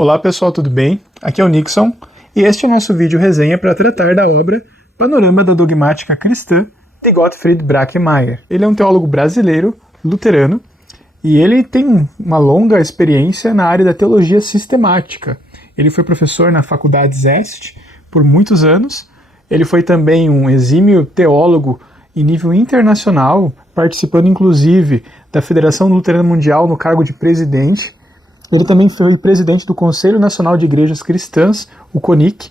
Olá pessoal, tudo bem? Aqui é o Nixon e este é o nosso vídeo resenha para tratar da obra Panorama da Dogmática Cristã de Gottfried Brakemeier. Ele é um teólogo brasileiro, luterano, e ele tem uma longa experiência na área da teologia sistemática. Ele foi professor na Faculdade Zest por muitos anos, ele foi também um exímio teólogo em nível internacional, participando inclusive da Federação Luterana Mundial no cargo de presidente. Ele também foi presidente do Conselho Nacional de Igrejas Cristãs, o CONIC,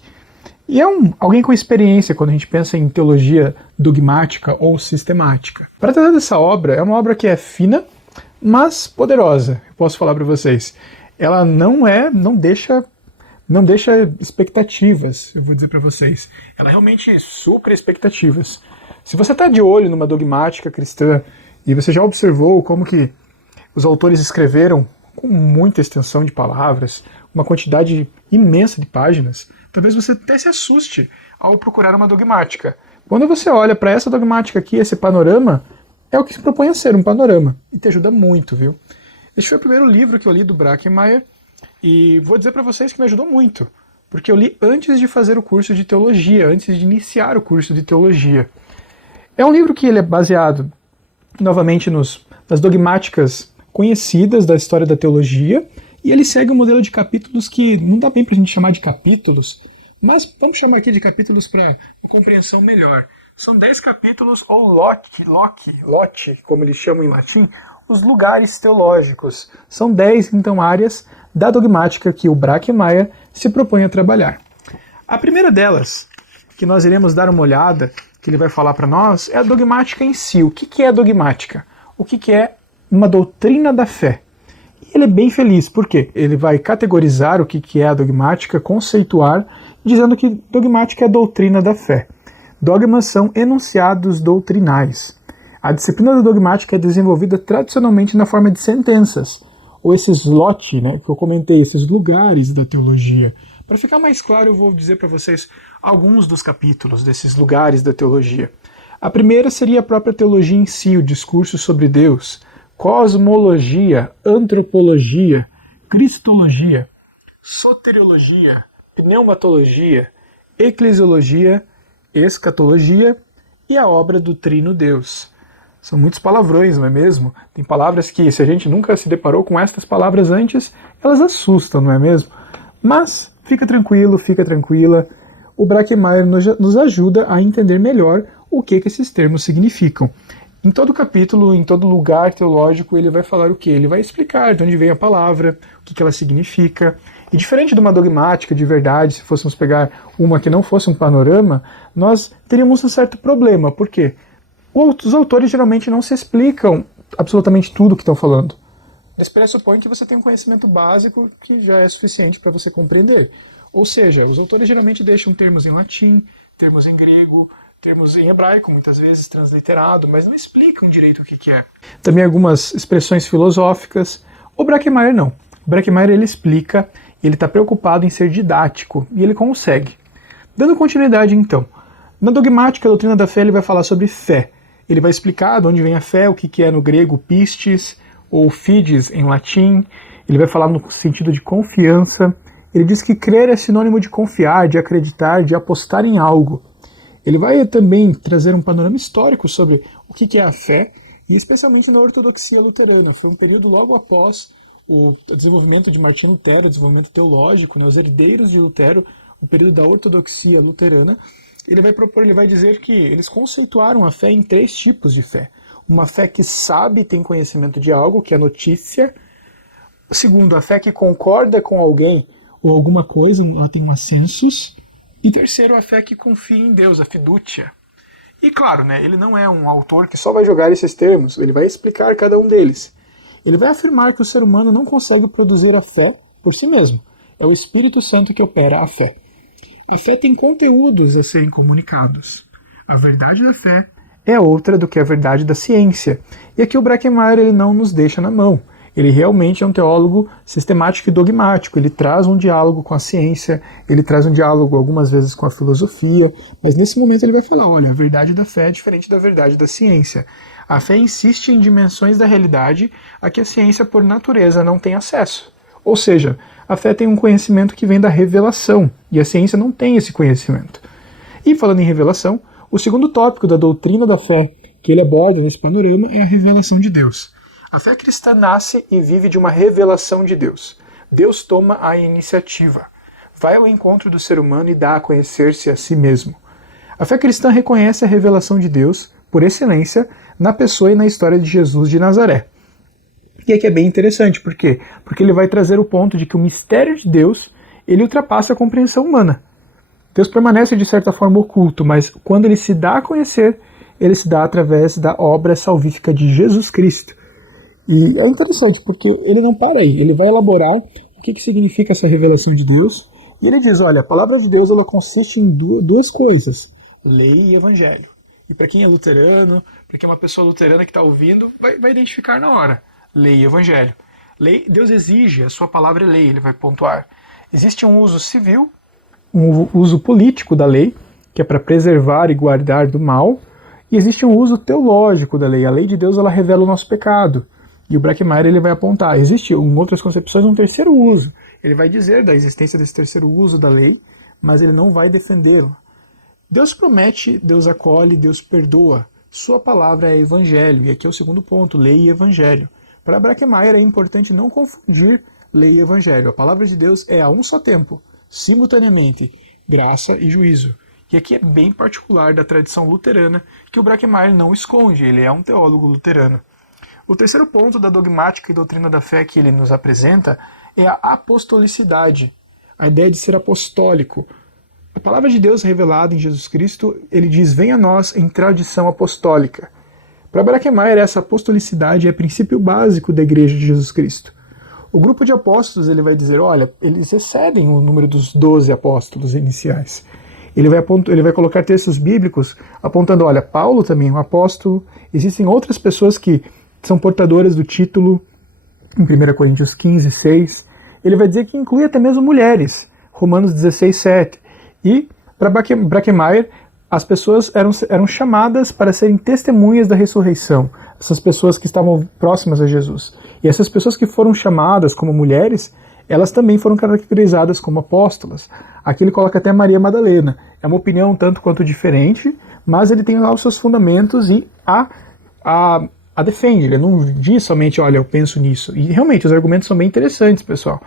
e é alguém com experiência quando a gente pensa em teologia dogmática ou sistemática. Para tratar dessa obra, é uma obra que é fina, mas poderosa, eu posso falar para vocês. Ela não deixa expectativas, eu vou dizer para vocês. Ela realmente supra expectativas. Se você está de olho numa dogmática cristã e você já observou como que os autores escreveram com muita extensão de palavras, uma quantidade imensa de páginas, talvez você até se assuste ao procurar uma dogmática. Quando você olha para essa dogmática aqui, esse panorama, é o que se propõe a ser um panorama, e te ajuda muito, viu? Este foi o primeiro livro que eu li do Brakemeier, e vou dizer para vocês que me ajudou muito, porque eu li antes de fazer o curso de teologia, antes de iniciar o curso de teologia. É um livro que ele é baseado, novamente, nas dogmáticas conhecidas da história da teologia, e ele segue um modelo de capítulos que não dá bem para a gente chamar de capítulos, mas vamos chamar aqui de capítulos para uma compreensão melhor. São 10 capítulos, ou lote, como eles chamam em latim, os lugares teológicos. São 10, então, áreas da dogmática que o Brakemeier se propõe a trabalhar. A primeira delas, que nós iremos dar uma olhada, que ele vai falar para nós, é a dogmática em si. O que é a dogmática? O que é uma doutrina da fé? E ele é bem feliz, porque ele vai categorizar o que é a dogmática, conceituar, dizendo que dogmática é a doutrina da fé. Dogmas são enunciados doutrinais. A disciplina da dogmática é desenvolvida tradicionalmente na forma de sentenças, ou esses lote, né, que eu comentei, esses lugares da teologia. Para ficar mais claro, eu vou dizer para vocês alguns dos capítulos desses lugares da teologia. A primeira seria a própria teologia em si, o discurso sobre Deus, cosmologia, antropologia, cristologia, soteriologia, pneumatologia, eclesiologia, escatologia e a obra do Trino Deus. São muitos palavrões, não é mesmo? Tem palavras que, se a gente nunca se deparou com estas palavras antes, elas assustam, não é mesmo? Mas fica tranquilo, fica tranquila. O Brakemeier nos ajuda a entender melhor o que esses termos significam. Em todo capítulo, em todo lugar teológico, ele vai falar o quê? Ele vai explicar de onde vem a palavra, o que ela significa. E diferente de uma dogmática de verdade, se fôssemos pegar uma que não fosse um panorama, nós teríamos um certo problema. Por quê? Os autores geralmente não se explicam absolutamente tudo o que estão falando. Eles pressupõem que você tem um conhecimento básico que já é suficiente para você compreender. Ou seja, os autores geralmente deixam termos em latim, termos em grego, termos em hebraico, muitas vezes transliterado, mas não explicam direito o que é. Também algumas expressões filosóficas. O Brakemeier não. O Brakemeier ele explica, ele está preocupado em ser didático, e ele consegue. Dando continuidade então, na dogmática, a doutrina da fé, ele vai falar sobre fé. Ele vai explicar de onde vem a fé, o que é no grego pistis, ou fides em latim. Ele vai falar no sentido de confiança. Ele diz que crer é sinônimo de confiar, de acreditar, de apostar em algo. Ele vai também trazer um panorama histórico sobre o que é a fé, e especialmente na ortodoxia luterana. Foi um período logo após o desenvolvimento de Martinho Lutero, o desenvolvimento teológico, né, os herdeiros de Lutero, o período da ortodoxia luterana. Ele vai dizer que eles conceituaram a fé em 3 tipos de fé. Uma fé que sabe, tem conhecimento de algo, que é notícia. Segundo, a fé que concorda com alguém ou alguma coisa, ela tem um assensus. E terceiro, a fé que confia em Deus, a fidúcia. E claro, né, ele não é um autor que só vai jogar esses termos, ele vai explicar cada um deles. Ele vai afirmar que o ser humano não consegue produzir a fé por si mesmo. É o Espírito Santo que opera a fé. A fé tem conteúdos a serem comunicados. A verdade da fé é outra do que a verdade da ciência. E aqui o Brakemeier ele não nos deixa na mão. Ele realmente é um teólogo sistemático e dogmático. Ele traz um diálogo com a ciência, ele traz um diálogo algumas vezes com a filosofia, mas nesse momento ele vai falar, olha, a verdade da fé é diferente da verdade da ciência. A fé insiste em dimensões da realidade a que a ciência, por natureza, não tem acesso. Ou seja, a fé tem um conhecimento que vem da revelação, e a ciência não tem esse conhecimento. E falando em revelação, o segundo tópico da doutrina da fé que ele aborda nesse panorama é a revelação de Deus. A fé cristã nasce e vive de uma revelação de Deus. Deus toma a iniciativa, vai ao encontro do ser humano e dá a conhecer-se a si mesmo. A fé cristã reconhece a revelação de Deus, por excelência, na pessoa e na história de Jesus de Nazaré. E aqui é bem interessante, por quê? Porque ele vai trazer o ponto de que o mistério de Deus, ele ultrapassa a compreensão humana. Deus permanece de certa forma oculto, mas quando ele se dá a conhecer, ele se dá através da obra salvífica de Jesus Cristo. E é interessante, porque ele não para aí, ele vai elaborar o que significa essa revelação de Deus, e ele diz, olha, a palavra de Deus ela consiste em duas coisas, lei e evangelho. E para quem é luterano, para quem é uma pessoa luterana que está ouvindo, vai identificar na hora, lei e evangelho. Lei, Deus exige, a sua palavra é lei, ele vai pontuar. Existe um uso civil, um uso político da lei, que é para preservar e guardar do mal, e existe um uso teológico da lei. A lei de Deus ela revela o nosso pecado. E o Brackmeyer ele vai apontar, existe em outras concepções um terceiro uso. Ele vai dizer da existência desse terceiro uso da lei, mas ele não vai defendê-lo. Deus promete, Deus acolhe, Deus perdoa. Sua palavra é evangelho, e aqui é o segundo ponto, lei e evangelho. Para Brackmeyer é importante não confundir lei e evangelho. A palavra de Deus é a um só tempo, simultaneamente, graça e juízo. E aqui é bem particular da tradição luterana, que o Brackmeyer não esconde, ele é um teólogo luterano. O terceiro ponto da dogmática e doutrina da fé que ele nos apresenta é a apostolicidade, a ideia de ser apostólico. A palavra de Deus revelada em Jesus Cristo, ele diz, venha a nós em tradição apostólica. Para Brackmeyer, essa apostolicidade é princípio básico da Igreja de Jesus Cristo. O grupo de apóstolos ele vai dizer, olha, eles excedem o número dos 12 apóstolos iniciais. Ele vai colocar textos bíblicos apontando, olha, Paulo também é um apóstolo, existem outras pessoas que são portadoras do título, em 1 Coríntios 15, 6. Ele vai dizer que inclui até mesmo mulheres, Romanos 16, 7. E, para Brackmeyer, as pessoas eram chamadas para serem testemunhas da ressurreição, essas pessoas que estavam próximas a Jesus. E essas pessoas que foram chamadas como mulheres, elas também foram caracterizadas como apóstolas. Aqui ele coloca até Maria Madalena. É uma opinião tanto quanto diferente, mas ele tem lá os seus fundamentos e a defende. Ele não diz somente, olha, eu penso nisso. E realmente, os argumentos são bem interessantes, pessoal.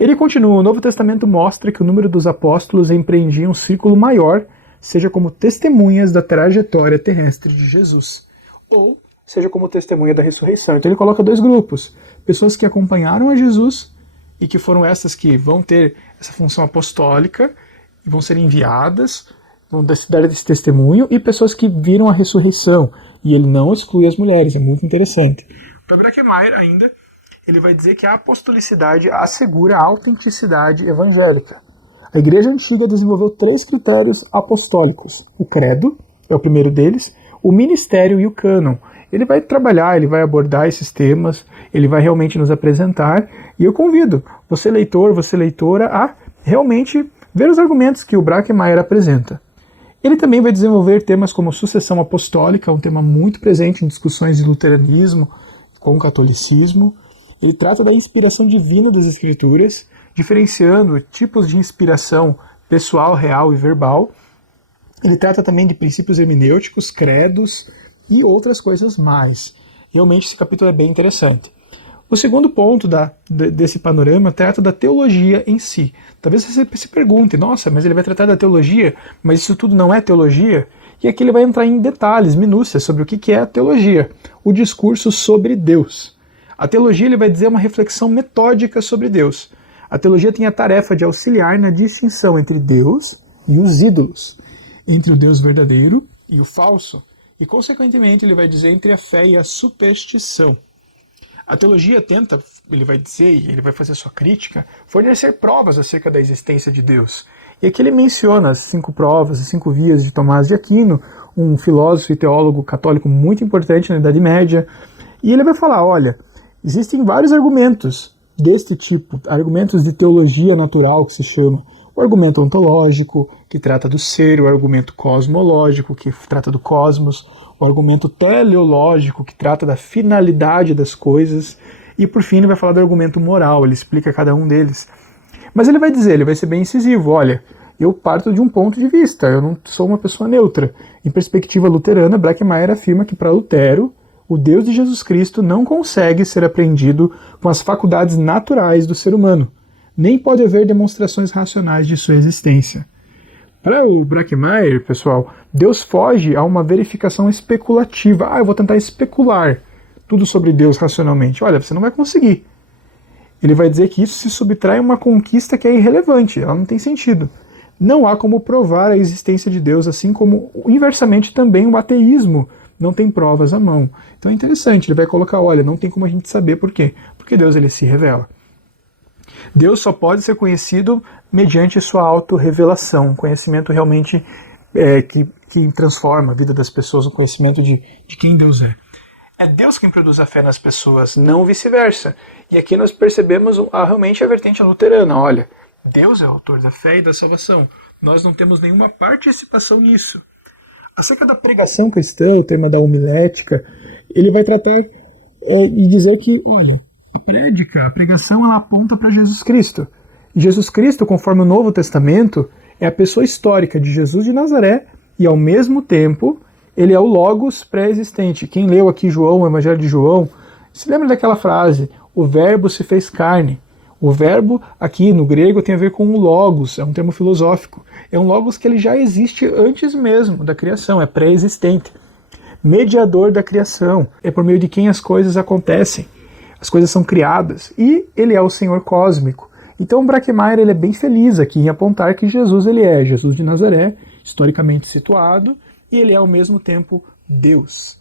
Ele continua, o Novo Testamento mostra que o número dos apóstolos empreendia um círculo maior, seja como testemunhas da trajetória terrestre de Jesus, ou seja como testemunha da ressurreição. Então ele coloca dois grupos, pessoas que acompanharam a Jesus e que foram essas que vão ter essa função apostólica, e vão ser enviadas, vão dar esse testemunho, e pessoas que viram a ressurreição. E ele não exclui as mulheres, é muito interessante. Para Brackmeyer ainda, ele vai dizer que a apostolicidade assegura a autenticidade evangélica. A Igreja Antiga desenvolveu 3 critérios apostólicos. O credo é o primeiro deles, o ministério e o cânon. Ele vai trabalhar, ele vai abordar esses temas, ele vai realmente nos apresentar, e eu convido você leitor, você leitora, a realmente ver os argumentos que o Brackmeyer apresenta. Ele também vai desenvolver temas como sucessão apostólica, um tema muito presente em discussões de luteranismo com o catolicismo. Ele trata da inspiração divina das Escrituras, diferenciando tipos de inspiração pessoal, real e verbal. Ele trata também de princípios hermenêuticos, credos e outras coisas mais. Realmente esse capítulo é bem interessante. O segundo ponto desse panorama trata da teologia em si. Talvez você se pergunte, nossa, mas ele vai tratar da teologia, mas isso tudo não é teologia? E aqui ele vai entrar em detalhes, minúcias, sobre o que é a teologia, o discurso sobre Deus. A teologia ele vai dizer uma reflexão metódica sobre Deus. A teologia tem a tarefa de auxiliar na distinção entre Deus e os ídolos, entre o Deus verdadeiro e o falso, e consequentemente ele vai dizer entre a fé e a superstição. A teologia tenta, ele vai dizer, e ele vai fazer sua crítica, fornecer provas acerca da existência de Deus. E aqui ele menciona as 5 provas, as 5 vias de Tomás de Aquino, um filósofo e teólogo católico muito importante na Idade Média. E ele vai falar, olha, existem vários argumentos deste tipo, argumentos de teologia natural que se chama. O argumento ontológico, que trata do ser, o argumento cosmológico, que trata do cosmos, o argumento teleológico, que trata da finalidade das coisas, E por fim ele vai falar do argumento moral, ele explica cada um deles. Mas ele vai dizer, ele vai ser bem incisivo, olha, eu parto de um ponto de vista, eu não sou uma pessoa neutra. Em perspectiva luterana, Brackmeyer afirma que para Lutero, o Deus de Jesus Cristo não consegue ser apreendido com as faculdades naturais do ser humano, nem pode haver demonstrações racionais de sua existência. Para o Brackmeyer, pessoal, Deus foge a uma verificação especulativa. Eu vou tentar especular tudo sobre Deus racionalmente. Olha, você não vai conseguir. Ele vai dizer que isso se subtrai a uma conquista que é irrelevante, ela não tem sentido. Não há como provar a existência de Deus, assim como, inversamente, também o ateísmo não tem provas à mão. Então é interessante, ele vai colocar, olha, não tem como a gente saber por quê. Porque Deus ele se revela. Deus só pode ser conhecido mediante sua autorrevelação, conhecimento realmente que transforma a vida das pessoas, o conhecimento de quem Deus é. É Deus quem produz a fé nas pessoas, não vice-versa. E aqui nós percebemos realmente a vertente luterana. Olha, Deus é o autor da fé e da salvação. Nós não temos nenhuma participação nisso. Acerca da pregação cristã, o tema da homilética, ele vai tratar e dizer que, olha, a pregação, ela aponta para Jesus Cristo. E Jesus Cristo, conforme o Novo Testamento, é a pessoa histórica de Jesus de Nazaré e, ao mesmo tempo, ele é o Logos pré-existente. Quem leu aqui João, o Evangelho de João, se lembra daquela frase, o verbo se fez carne. O verbo aqui no grego tem a ver com o Logos, é um termo filosófico. É um Logos que ele já existe antes mesmo da criação, é pré-existente. Mediador da criação, é por meio de quem as coisas acontecem. As coisas são criadas. E ele é o Senhor cósmico. Então o Brackmeyer ele é bem feliz aqui em apontar que Jesus ele é Jesus de Nazaré, historicamente situado, e ele é ao mesmo tempo Deus.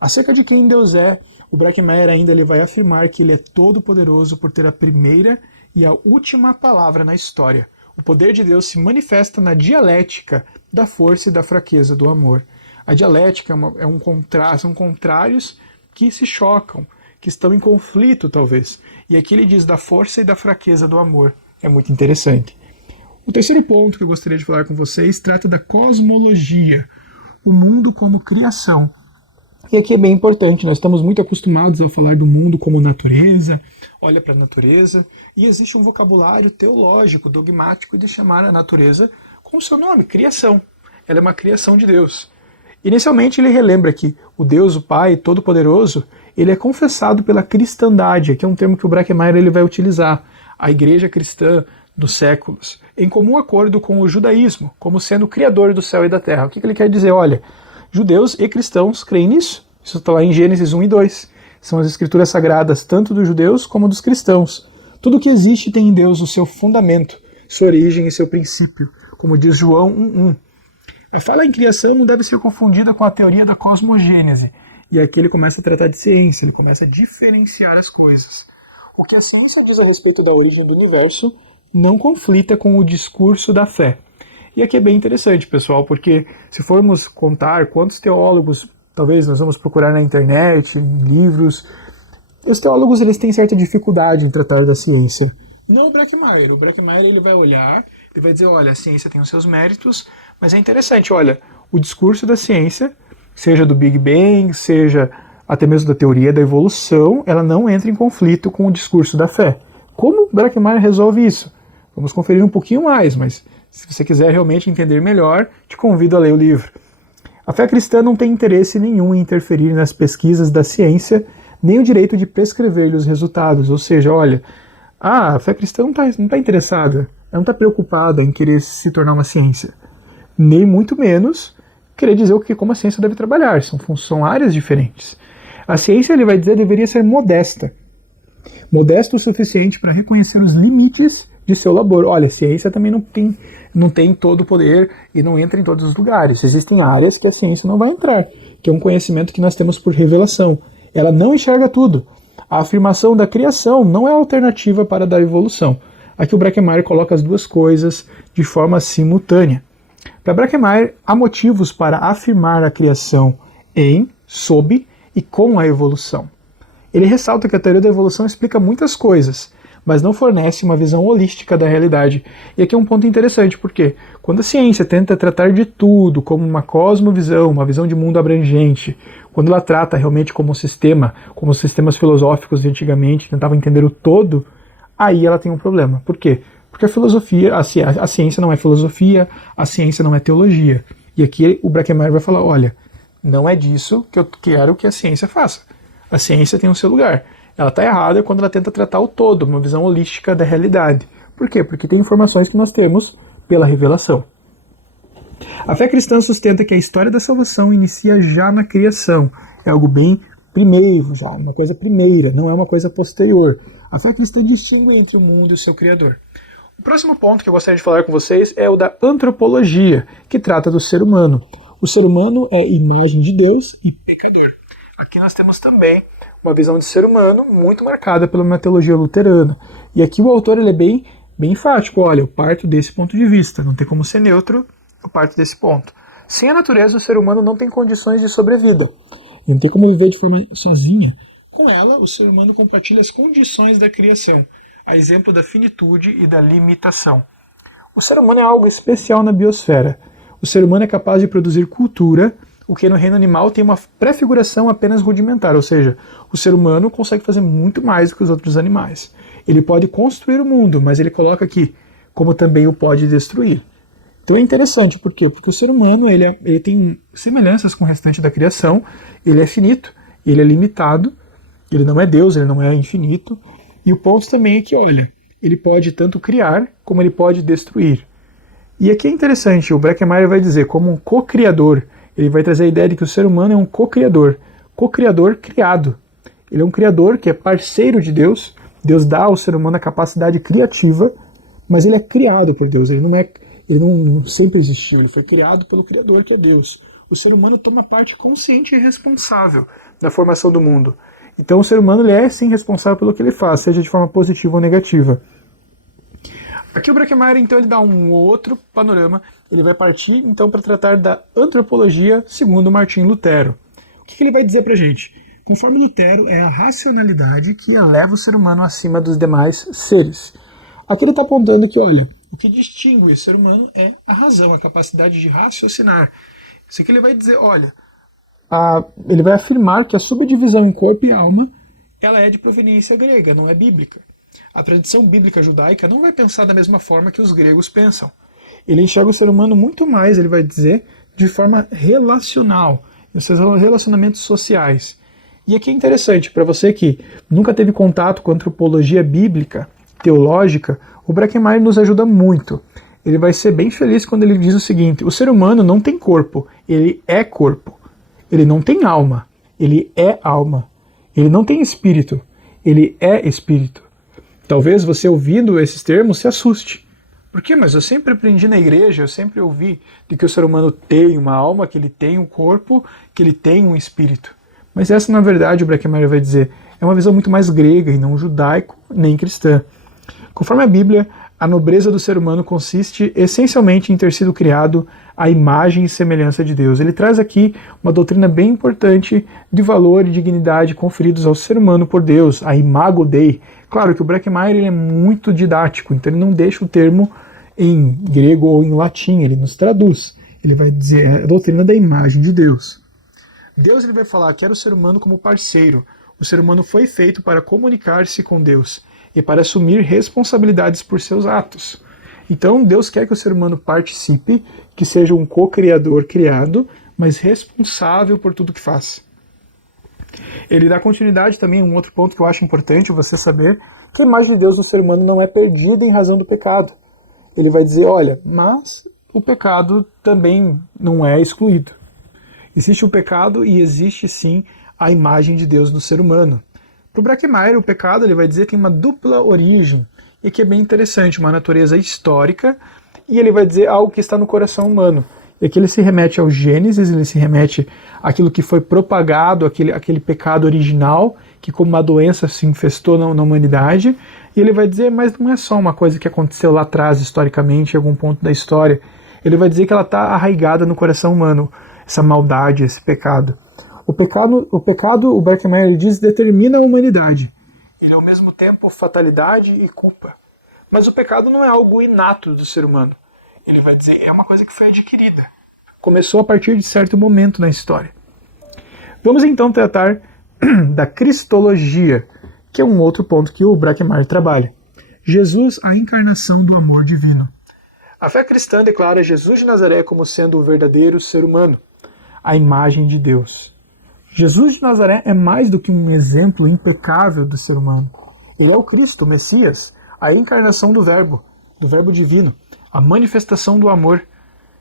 Acerca de quem Deus é, o Brackmeyer ainda ele vai afirmar que ele é todo-poderoso por ter a primeira e a última palavra na história. O poder de Deus se manifesta na dialética da força e da fraqueza do amor. A dialética são contrários que se chocam, que estão em conflito talvez. E aqui ele diz da força e da fraqueza do amor. É muito interessante. O terceiro ponto que eu gostaria de falar com vocês trata da cosmologia, o mundo como criação. E aqui é bem importante, nós estamos muito acostumados a falar do mundo como natureza, olha para a natureza, e existe um vocabulário teológico, dogmático de chamar a natureza com o seu nome, criação. Ela é uma criação de Deus. Inicialmente ele relembra que o Deus, o Pai Todo-Poderoso, ele é confessado pela cristandade, aqui é um termo que o Brackmeyer ele vai utilizar, a igreja cristã dos séculos, em comum acordo com o judaísmo, como sendo o criador do céu e da terra. O que ele quer dizer? Olha, judeus e cristãos creem nisso. Isso está lá em Gênesis 1 e 2. São as escrituras sagradas tanto dos judeus como dos cristãos. Tudo que existe tem em Deus o seu fundamento, sua origem e seu princípio, como diz João 1:1. A fala em criação não deve ser confundida com a teoria da cosmogênese. E aqui ele começa a tratar de ciência, ele começa a diferenciar as coisas. O que a ciência diz a respeito da origem do universo não conflita com o discurso da fé. E aqui é bem interessante, pessoal, porque se formos contar quantos teólogos, talvez nós vamos procurar na internet, em livros, os teólogos eles têm certa dificuldade em tratar da ciência. Não o Brackmeyer. O Brackmeyer ele vai olhar, ele vai dizer, olha, a ciência tem os seus méritos, mas é interessante, olha, o discurso da ciência, seja do Big Bang, seja até mesmo da teoria da evolução, ela não entra em conflito com o discurso da fé. Como o Brackmeyer resolve isso? Vamos conferir um pouquinho mais, mas se você quiser realmente entender melhor, te convido a ler o livro. A fé cristã não tem interesse nenhum em interferir nas pesquisas da ciência, nem o direito de prescrever-lhe os resultados. Ou seja, olha, a fé cristã não está interessada, ela não está preocupada em querer se tornar uma ciência. Nem muito menos querer dizer como a ciência deve trabalhar. São áreas diferentes. A ciência, ele vai dizer, deveria ser modesta. Modesta o suficiente para reconhecer os limites de seu labor. Olha, a ciência também não tem todo o poder e não entra em todos os lugares. Existem áreas que a ciência não vai entrar, que é um conhecimento que nós temos por revelação. Ela não enxerga tudo. A afirmação da criação não é alternativa para a da evolução. Aqui o Brackmeyer coloca as duas coisas de forma simultânea. Para Brackmeyer, há motivos para afirmar a criação sob e com a evolução. Ele ressalta que a teoria da evolução explica muitas coisas, mas não fornece uma visão holística da realidade. E aqui é um ponto interessante, porque quando a ciência tenta tratar de tudo como uma cosmovisão, uma visão de mundo abrangente, quando ela trata realmente como um sistema, como os sistemas filosóficos de antigamente tentavam entender o todo, aí ela tem um problema. Por quê? Porque a filosofia, a ciência não é filosofia, a ciência não é teologia. E aqui o Brackemeier vai falar, olha, não é disso que eu quero que a ciência faça. A ciência tem o seu lugar. Ela está errada quando ela tenta tratar o todo, uma visão holística da realidade. Por quê? Porque tem informações que nós temos pela revelação. A fé cristã sustenta que a história da salvação inicia já na criação. É algo bem primeiro, já, uma coisa primeira, não é uma coisa posterior. A fé cristã distingue entre o mundo e o seu Criador. O próximo ponto que eu gostaria de falar com vocês é o da antropologia, que trata do ser humano. O ser humano é imagem de Deus e pecador. Aqui nós temos também uma visão de ser humano muito marcada pela uma teologia luterana. E aqui o autor ele é bem enfático. Olha, eu parto desse ponto de vista, não tem como ser neutro, eu parto desse ponto. Sem a natureza, o ser humano não tem condições de sobrevida. Ele não tem como viver de forma sozinha. Com ela, o ser humano compartilha as condições da criação, a exemplo da finitude e da limitação. O ser humano é algo especial na biosfera. O ser humano é capaz de produzir cultura, o que no reino animal tem uma prefiguração apenas rudimentar, ou seja, o ser humano consegue fazer muito mais do que os outros animais. Ele pode construir o mundo, mas ele coloca aqui, como também o pode destruir. Então é interessante, por quê? Porque o ser humano ele tem semelhanças com o restante da criação, ele é finito, ele é limitado, ele não é Deus, ele não é infinito, e o ponto também é que, olha, ele pode tanto criar, como ele pode destruir. E aqui é interessante, o Brackemeier vai dizer, como um co-criador, ele vai trazer a ideia de que o ser humano é um co-criador criado. Ele é um criador que é parceiro de Deus, Deus dá ao ser humano a capacidade criativa, mas ele é criado por Deus, ele não sempre existiu, ele foi criado pelo Criador, que é Deus. O ser humano toma parte consciente e responsável da formação do mundo. Então o ser humano ele é sim responsável pelo que ele faz, seja de forma positiva ou negativa. Aqui o Brackemeier então ele dá um outro panorama, ele vai partir então para tratar da antropologia segundo Martim Lutero. O que ele vai dizer para a gente? Conforme Lutero, é a racionalidade que eleva o ser humano acima dos demais seres. Aqui ele está apontando que, olha, o que distingue o ser humano é a razão, a capacidade de raciocinar. Isso aqui ele vai dizer, olha, ele vai afirmar que a subdivisão em corpo e alma ela é de proveniência grega, não é bíblica. A tradição bíblica judaica não vai pensar da mesma forma que os gregos pensam. Ele enxerga o ser humano muito mais, ele vai dizer, de forma relacional, os seus relacionamentos sociais. E aqui é interessante, para você que nunca teve contato com a antropologia bíblica, teológica, o Brackemeier nos ajuda muito. Ele vai ser bem feliz quando ele diz o seguinte, o ser humano não tem corpo, ele é corpo. Ele não tem alma, ele é alma. Ele não tem espírito, ele é espírito. Talvez você ouvindo esses termos se assuste. Por quê? Mas eu sempre aprendi na igreja, eu sempre ouvi de que o ser humano tem uma alma, que ele tem um corpo, que ele tem um espírito. Mas essa, na verdade, o Brackemeier vai dizer, é uma visão muito mais grega e não judaico nem cristã. Conforme a Bíblia, a nobreza do ser humano consiste essencialmente em ter sido criado à imagem e semelhança de Deus. Ele traz aqui uma doutrina bem importante de valor e dignidade conferidos ao ser humano por Deus, a imago Dei. Claro que o Brackemeier ele é muito didático, então ele não deixa o termo em grego ou em latim, ele nos traduz. Ele vai dizer a doutrina da imagem de Deus. Deus ele vai falar que era o ser humano como parceiro. O ser humano foi feito para comunicar-se com Deus e para assumir responsabilidades por seus atos. Então Deus quer que o ser humano participe, que seja um co-criador criado, mas responsável por tudo que faz. Ele dá continuidade também a um outro ponto que eu acho importante você saber, que a imagem de Deus no ser humano não é perdida em razão do pecado. Ele vai dizer, olha, mas o pecado também não é excluído. Existe o pecado e existe sim a imagem de Deus no ser humano. Para o Brackemeier, o pecado ele vai dizer que tem uma dupla origem, e que é bem interessante, uma natureza histórica, e ele vai dizer algo que está no coração humano. E aqui ele se remete ao Gênesis, ele se remete àquilo que foi propagado, aquele pecado original, que como uma doença se infestou na humanidade, e ele vai dizer, mas não é só uma coisa que aconteceu lá atrás, historicamente, em algum ponto da história. Ele vai dizer que ela está arraigada no coração humano, essa maldade, esse pecado. O pecado, o Brackemeier diz, determina a humanidade. Ele é o mesmo tempo fatalidade e culpa. Mas o pecado não é algo inato do ser humano. Ele vai dizer, é uma coisa que foi adquirida. Começou a partir de certo momento na história. Vamos então tratar da cristologia, que é um outro ponto que o Brackmeyer trabalha. Jesus, a encarnação do amor divino. A fé cristã declara Jesus de Nazaré como sendo o verdadeiro ser humano, a imagem de Deus. Jesus de Nazaré é mais do que um exemplo impecável do ser humano. Ele é o Cristo, o Messias, a encarnação do Verbo divino, a manifestação do amor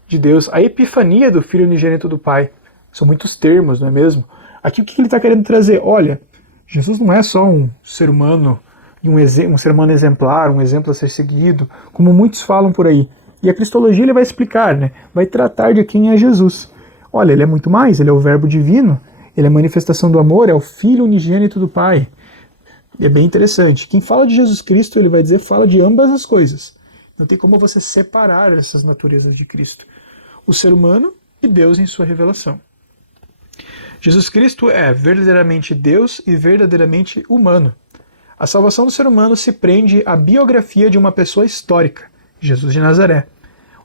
de Deus, a epifania do Filho unigênito do Pai. São muitos termos, não é mesmo? Aqui o que ele está querendo trazer? Olha, Jesus não é só um ser humano, um ser humano exemplar, um exemplo a ser seguido, como muitos falam por aí. E a cristologia ele vai explicar, né? Vai tratar de quem é Jesus. Olha, ele é muito mais, ele é o Verbo divino, ele é a manifestação do amor, é o Filho unigênito do Pai. É bem interessante. Quem fala de Jesus Cristo, ele vai dizer, fala de ambas as coisas. Não tem como você separar essas naturezas de Cristo. O ser humano e Deus em sua revelação. Jesus Cristo é verdadeiramente Deus e verdadeiramente humano. A salvação do ser humano se prende à biografia de uma pessoa histórica, Jesus de Nazaré.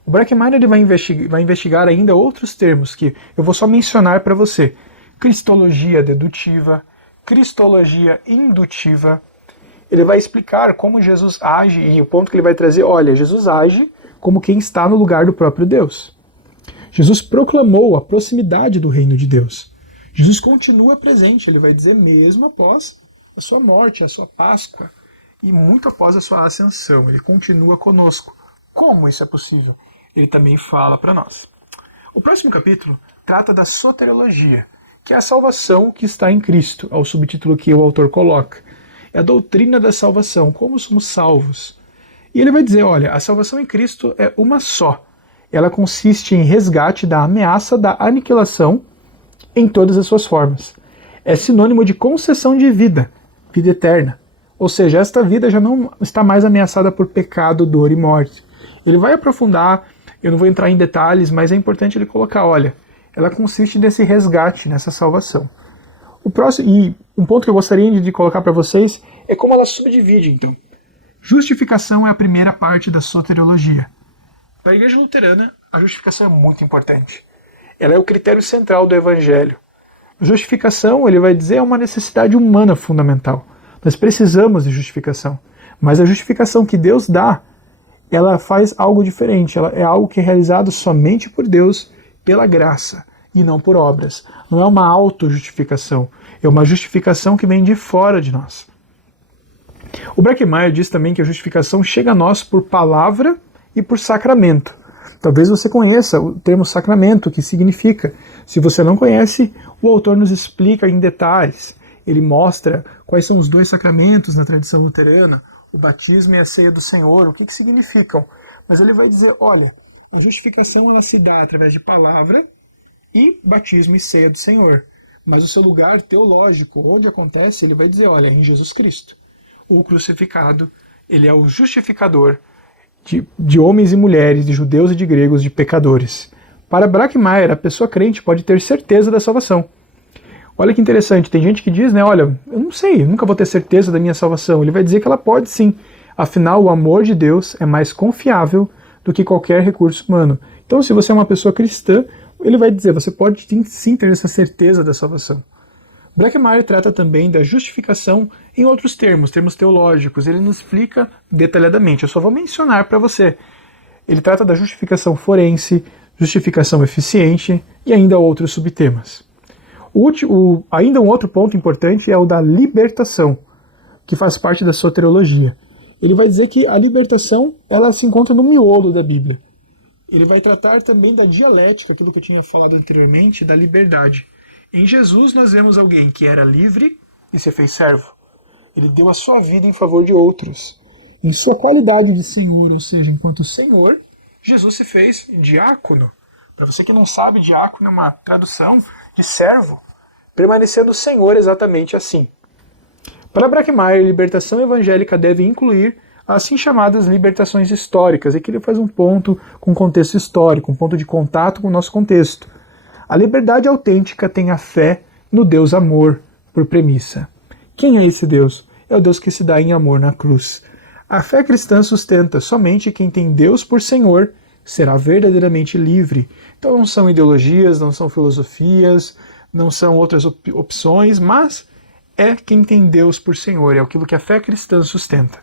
O Brackmeyer ele vai investigar ainda outros termos que eu vou só mencionar para você. Cristologia dedutiva, cristologia indutiva. Ele vai explicar como Jesus age, e o ponto que ele vai trazer, olha, Jesus age como quem está no lugar do próprio Deus. Jesus proclamou a proximidade do reino de Deus. Jesus continua presente, ele vai dizer mesmo após a sua morte, a sua Páscoa, e muito após a sua ascensão. Ele continua conosco. Como isso é possível? Ele também fala para nós. O próximo capítulo trata da soteriologia, que é a salvação que está em Cristo, é o subtítulo que o autor coloca. É a doutrina da salvação, como somos salvos. E ele vai dizer, olha, a salvação em Cristo é uma só. Ela consiste em resgate da ameaça da aniquilação em todas as suas formas. É sinônimo de concessão de vida, vida eterna. Ou seja, esta vida já não está mais ameaçada por pecado, dor e morte. Ele vai aprofundar, eu não vou entrar em detalhes, mas é importante ele colocar, olha, ela consiste nesse resgate, nessa salvação. O próximo, e um ponto que eu gostaria de colocar para vocês é como ela subdivide, então. Justificação é a primeira parte da soteriologia. Para a Igreja Luterana, a justificação é muito importante. Ela é o critério central do Evangelho. Justificação, ele vai dizer, é uma necessidade humana fundamental. Nós precisamos de justificação. Mas a justificação que Deus dá, ela faz algo diferente. Ela é algo que é realizado somente por Deus, pela graça, e não por obras. Não é uma auto-justificação. É uma justificação que vem de fora de nós. O Brackmeyer diz também que a justificação chega a nós por palavra e por sacramento. Talvez você conheça o termo sacramento, que significa. Se você não conhece, o autor nos explica em detalhes. Ele mostra quais são os dois sacramentos na tradição luterana, o batismo e a ceia do Senhor, o que significam. Mas ele vai dizer, olha, a justificação ela se dá através de palavra e batismo e ceia do Senhor. Mas o seu lugar teológico, onde acontece, ele vai dizer, olha, é em Jesus Cristo. O crucificado, ele é o justificador de homens e mulheres, de judeus e de gregos, de pecadores. Para Brackmeyer, a pessoa crente pode ter certeza da salvação. Olha que interessante, tem gente que diz, né, olha, eu não sei, eu nunca vou ter certeza da minha salvação. Ele vai dizer que ela pode sim. Afinal, o amor de Deus é mais confiável do que qualquer recurso humano. Então, se você é uma pessoa cristã, ele vai dizer, você pode sim ter essa certeza da salvação. Brackmeyer trata também da justificação em outros termos teológicos. Ele não explica detalhadamente, eu só vou mencionar para você. Ele trata da justificação forense, justificação eficiente e ainda outros subtemas. Ainda um outro ponto importante é o da libertação, que faz parte da soteriologia. Ele vai dizer que a libertação ela se encontra no miolo da Bíblia. Ele vai tratar também da dialética, aquilo que eu tinha falado anteriormente, da liberdade. Em Jesus nós vemos alguém que era livre e se fez servo. Ele deu a sua vida em favor de outros. Em sua qualidade de Senhor, ou seja, enquanto Senhor, Jesus se fez diácono. Para você que não sabe, diácono é uma tradução de servo, permanecendo Senhor exatamente assim. Para Brackmeyer, a libertação evangélica deve incluir as assim chamadas libertações históricas, e que ele faz um ponto com contexto histórico, um ponto de contato com o nosso contexto. A liberdade autêntica tem a fé no Deus amor por premissa. Quem é esse Deus? é o Deus que se dá em amor na cruz. A fé cristã sustenta somente quem tem Deus por Senhor será verdadeiramente livre. Então não são ideologias, não são filosofias, não são outras opções, mas é quem tem Deus por Senhor, é aquilo que a fé cristã sustenta.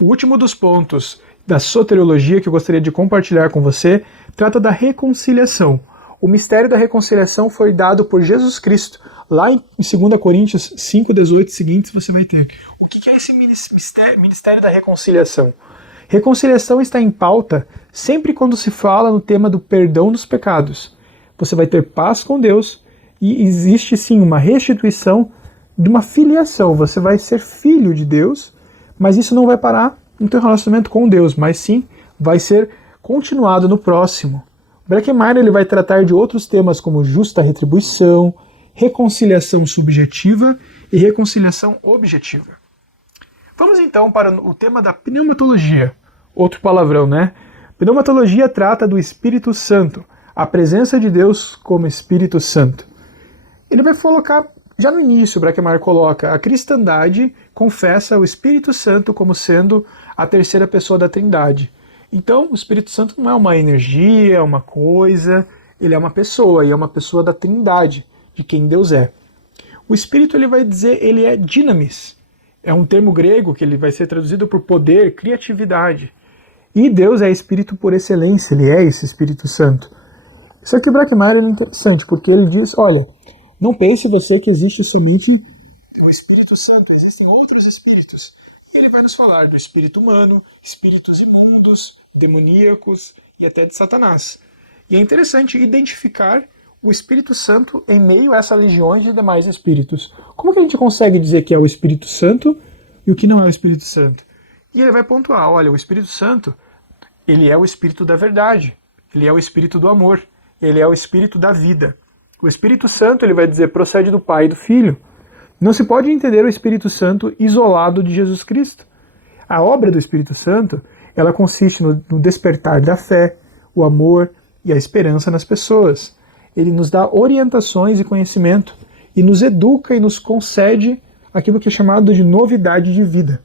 O último dos pontos da soteriologia que eu gostaria de compartilhar com você trata da reconciliação. O mistério da reconciliação foi dado por Jesus Cristo. Lá em 2 Coríntios 5,18 seguintes você vai ter. O que é esse ministério da reconciliação? Reconciliação está em pauta sempre quando se fala no tema do perdão dos pecados. Você vai ter paz com Deus e existe sim uma restituição de uma filiação. Você vai ser filho de Deus, mas isso não vai parar no teu relacionamento com Deus, mas sim vai ser continuado no próximo. Breckenmeyer ele vai tratar de outros temas como justa retribuição, reconciliação subjetiva e reconciliação objetiva. Vamos então para o tema da pneumatologia. Outro palavrão, né? Pneumatologia trata do Espírito Santo, a presença de Deus como Espírito Santo. Ele vai colocar, já no início, Breckenmeyer coloca, a cristandade confessa o Espírito Santo como sendo a terceira pessoa da Trindade. Então, o Espírito Santo não é uma energia, é uma coisa, ele é uma pessoa, e é uma pessoa da Trindade, de quem Deus é. O Espírito, ele vai dizer, ele é dinamis. É um termo grego que ele vai ser traduzido por poder, criatividade. E Deus é Espírito por excelência, ele é esse Espírito Santo. Só que o Breckenmeyer é interessante, porque ele diz, olha, não pense você que existe somente o Espírito Santo, existem outros espíritos. E ele vai nos falar do espírito humano, espíritos imundos, demoníacos e até de Satanás. E é interessante identificar o Espírito Santo em meio a essas legiões de demais espíritos. Como que a gente consegue dizer que é o Espírito Santo e o que não é o Espírito Santo? E ele vai pontuar, olha, o Espírito Santo, ele é o Espírito da verdade, ele é o Espírito do amor, ele é o Espírito da vida. O Espírito Santo, ele vai dizer, procede do Pai e do Filho. Não se pode entender o Espírito Santo isolado de Jesus Cristo. A obra do Espírito Santo, ela consiste no despertar da fé, o amor e a esperança nas pessoas. Ele nos dá orientações e conhecimento e nos educa e nos concede aquilo que é chamado de novidade de vida.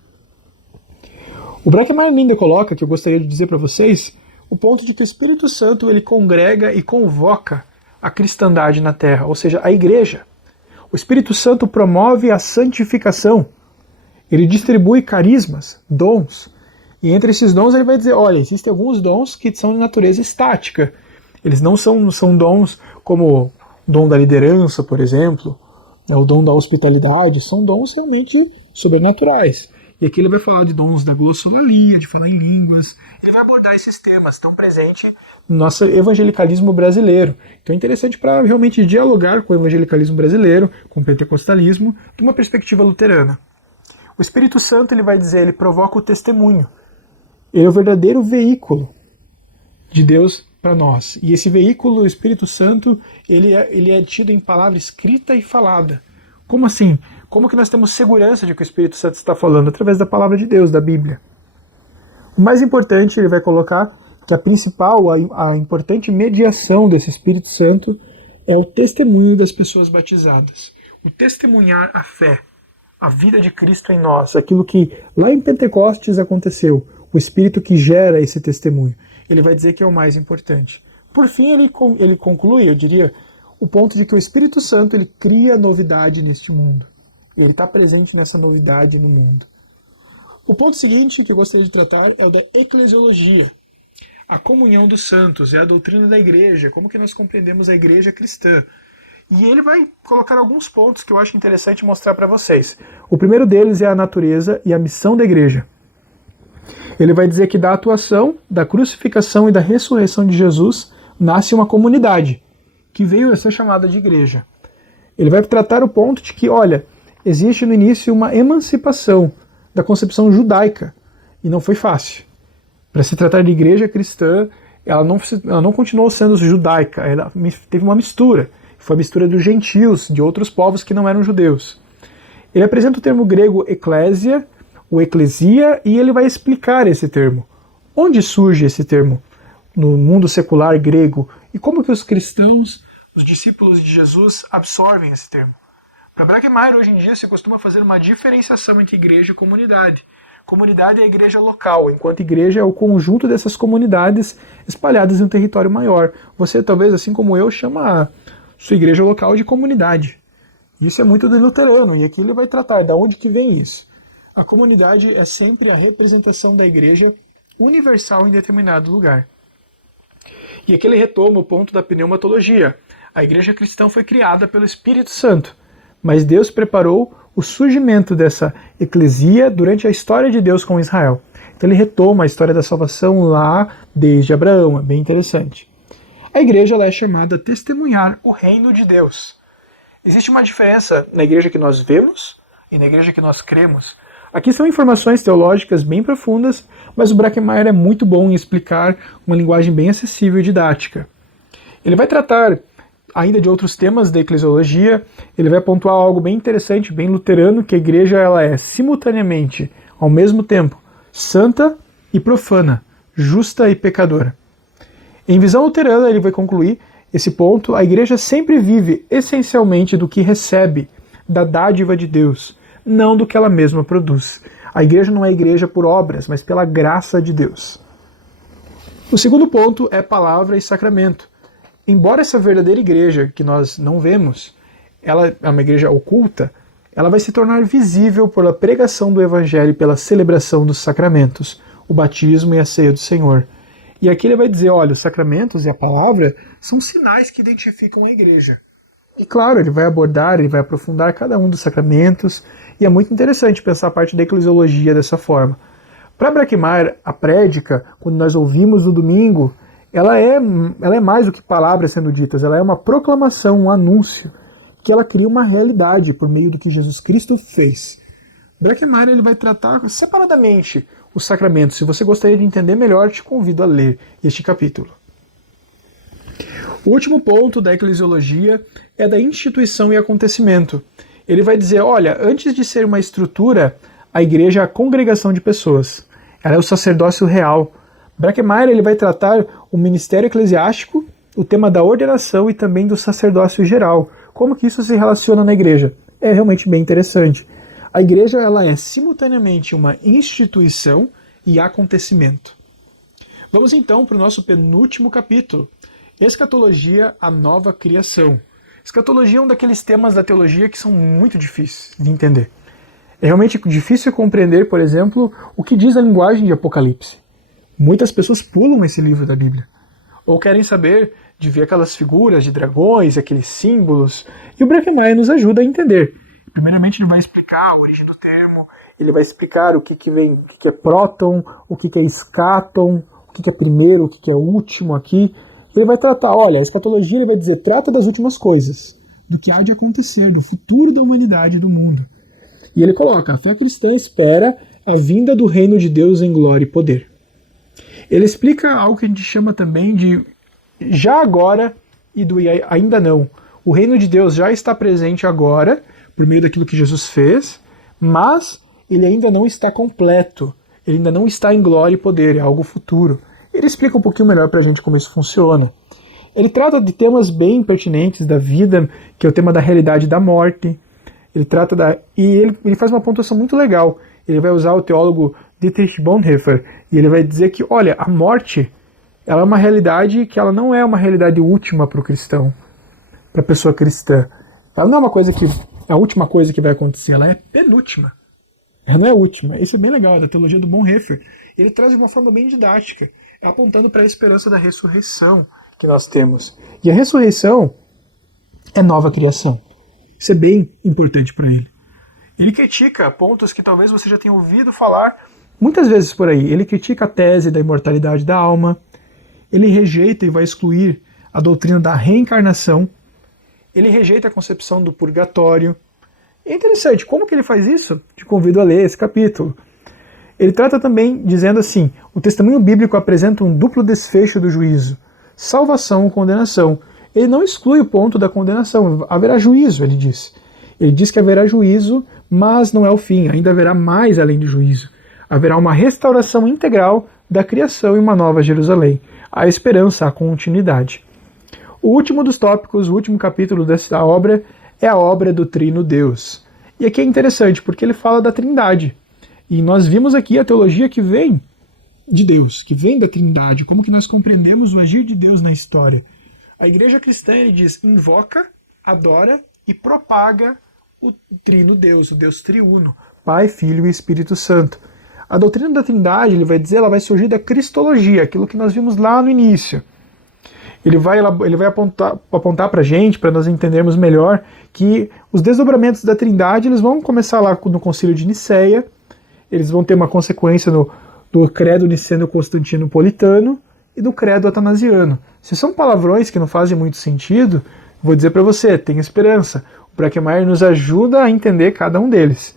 O Breckenmeyer ainda coloca, que eu gostaria de dizer para vocês, o ponto de que o Espírito Santo ele congrega e convoca a cristandade na Terra, ou seja, a igreja. O Espírito Santo promove a santificação. Ele distribui carismas, dons. E entre esses dons ele vai dizer, olha, existem alguns dons que são de natureza estática. Eles não são dons como o dom da liderança, por exemplo, o dom da hospitalidade, são dons realmente sobrenaturais. E aqui ele vai falar de dons da glossolalia, de falar em línguas. Ele vai abordar esses temas tão presentes no nosso evangelicalismo brasileiro. Então é interessante para realmente dialogar com o evangelicalismo brasileiro, com o pentecostalismo, de uma perspectiva luterana. O Espírito Santo, ele vai dizer, ele provoca o testemunho. Ele é o verdadeiro veículo de Deus para nós. E esse veículo, o Espírito Santo, ele é tido em palavra escrita e falada. Como assim? Como que nós temos segurança de que o Espírito Santo está falando? Através da palavra de Deus, da Bíblia. O mais importante, ele vai colocar que a principal, a importante mediação desse Espírito Santo é o testemunho das pessoas batizadas. O testemunhar a fé, a vida de Cristo em nós, aquilo que lá em Pentecostes aconteceu, o Espírito que gera esse testemunho. Ele vai dizer que é o mais importante. Por fim, ele conclui, eu diria, o ponto de que o Espírito Santo ele cria novidade neste mundo. Ele está presente nessa novidade no mundo. O ponto seguinte que eu gostaria de tratar é o da eclesiologia. A comunhão dos santos, é a doutrina da igreja, como que nós compreendemos a igreja cristã. E ele vai colocar alguns pontos que eu acho interessante mostrar para vocês. O primeiro deles é a natureza e a missão da igreja. Ele vai dizer que da atuação, da crucificação e da ressurreição de Jesus nasce uma comunidade, que veio a ser chamada de igreja. Ele vai tratar o ponto de que, olha, existe no início uma emancipação da concepção judaica, e não foi fácil. Para se tratar de igreja cristã, ela não continuou sendo judaica, ela teve uma mistura. Foi a mistura dos gentios, de outros povos que não eram judeus. Ele apresenta o termo grego eclésia, ou eclesia, e ele vai explicar esse termo. Onde surge esse termo? No mundo secular grego. E como que os cristãos, os discípulos de Jesus, absorvem esse termo? Para Brackmeyer, hoje em dia, se costuma fazer uma diferenciação entre igreja e comunidade. Comunidade é a igreja local, enquanto igreja é o conjunto dessas comunidades espalhadas em um território maior. Você, talvez, assim como eu, chama a sua igreja local de comunidade. Isso é muito do luterano, e aqui ele vai tratar de onde que vem isso. A comunidade é sempre a representação da igreja universal em determinado lugar. E aqui ele retoma o ponto da pneumatologia. A igreja cristã foi criada pelo Espírito Santo, mas Deus preparou o surgimento dessa eclesia durante a história de Deus com Israel. Então ele retoma a história da salvação lá desde Abraão, é bem interessante. A igreja ela é chamada a testemunhar o reino de Deus. Existe uma diferença na igreja que nós vemos e na igreja que nós cremos. Aqui são informações teológicas bem profundas, mas o Brackmeyer é muito bom em explicar uma linguagem bem acessível e didática. Ele vai tratar ainda de outros temas da eclesiologia, ele vai pontuar algo bem interessante, bem luterano, que a igreja ela é simultaneamente, ao mesmo tempo, santa e profana, justa e pecadora. Em visão luterana, ele vai concluir esse ponto: a igreja sempre vive essencialmente do que recebe, da dádiva de Deus, não do que ela mesma produz. A igreja não é igreja por obras, mas pela graça de Deus. O segundo ponto é palavra e sacramento. Embora essa verdadeira igreja, que nós não vemos, ela é uma igreja oculta, ela vai se tornar visível pela pregação do evangelho e pela celebração dos sacramentos, o batismo e a ceia do Senhor. E aqui ele vai dizer, olha, os sacramentos e a palavra são sinais que identificam a igreja. E claro, ele vai abordar, ele vai aprofundar cada um dos sacramentos, e é muito interessante pensar a parte da eclesiologia dessa forma. Para Brackmeyer, a prédica, quando nós ouvimos no domingo, ela é mais do que palavras sendo ditas, ela é uma proclamação, um anúncio, que ela cria uma realidade por meio do que Jesus Cristo fez. Brackmeyer ele vai tratar separadamente os sacramentos. Se você gostaria de entender melhor, te convido a ler este capítulo. O último ponto da eclesiologia é da instituição e acontecimento. Ele vai dizer, olha, antes de ser uma estrutura, a igreja é a congregação de pessoas. Ela é o sacerdócio real. Brackmeyer ele vai tratar o ministério eclesiástico, o tema da ordenação e também do sacerdócio geral. Como que isso se relaciona na igreja? É realmente bem interessante. A igreja ela é simultaneamente uma instituição e acontecimento. Vamos então para o nosso penúltimo capítulo. Escatologia, a nova criação. Escatologia é um daqueles temas da teologia que são muito difíceis de entender. É realmente difícil compreender, por exemplo, o que diz a linguagem de Apocalipse. Muitas pessoas pulam esse livro da Bíblia. Ou querem saber de ver aquelas figuras de dragões, aqueles símbolos. E o Brackmeyer nos ajuda a entender. Primeiramente ele vai explicar a origem do termo, ele vai explicar o que vem, o que é próton, o que é escaton, o que é primeiro, o que é último aqui. Ele vai tratar, olha, a escatologia ele vai dizer, trata das últimas coisas, do que há de acontecer, do futuro da humanidade e do mundo. E ele coloca, a fé cristã espera a vinda do reino de Deus em glória e poder. Ele explica algo que a gente chama também de já agora e do ainda não. O reino de Deus já está presente agora, por meio daquilo que Jesus fez, mas ele ainda não está completo, ele ainda não está em glória e poder, é algo futuro. Ele explica um pouquinho melhor para a gente como isso funciona. Ele trata de temas bem pertinentes da vida, que é o tema da realidade da morte. Ele trata ele faz uma pontuação muito legal. Ele vai usar o teólogo Dietrich Bonhoeffer e ele vai dizer que, olha, a morte ela é uma realidade que ela não é uma realidade última para o cristão, para a pessoa cristã. Ela não é uma coisa que a última coisa que vai acontecer, ela é penúltima. Ela não é a última. Isso é bem legal, é da teologia do Bonhoeffer. Ele traz de uma forma bem didática, apontando para a esperança da ressurreição que nós temos. E a ressurreição é nova criação. Isso é bem importante para ele. Ele critica pontos que talvez você já tenha ouvido falar muitas vezes por aí. Ele critica a tese da imortalidade da alma. Ele rejeita e vai excluir a doutrina da reencarnação. Ele rejeita a concepção do purgatório. É interessante, como que ele faz isso? Te convido a ler esse capítulo. Ele trata também dizendo assim, o testemunho bíblico apresenta um duplo desfecho do juízo, salvação ou condenação. Ele não exclui o ponto da condenação, haverá juízo, ele diz. Ele diz que haverá juízo, mas não é o fim, ainda haverá mais além do juízo. Haverá uma restauração integral da criação e uma nova Jerusalém. A esperança, a continuidade. O último dos tópicos, o último capítulo dessa obra é a obra do Trino Deus. E aqui é interessante, porque ele fala da Trindade. E nós vimos aqui a teologia que vem de Deus, que vem da Trindade, como que nós compreendemos o agir de Deus na história. A igreja cristã, ele diz, invoca, adora e propaga o Trino Deus, o Deus triuno, Pai, Filho e Espírito Santo. A doutrina da Trindade, ele vai dizer, ela vai surgir da cristologia, aquilo que nós vimos lá no início. Ele vai apontar para a gente, para nós entendermos melhor, que os desdobramentos da Trindade eles vão começar lá no Concílio de Nicéia, eles vão ter uma consequência do credo niceno-constantinopolitano e do credo atanasiano. Se são palavrões que não fazem muito sentido, vou dizer para você, tenha esperança. O Brackmeyer nos ajuda a entender cada um deles.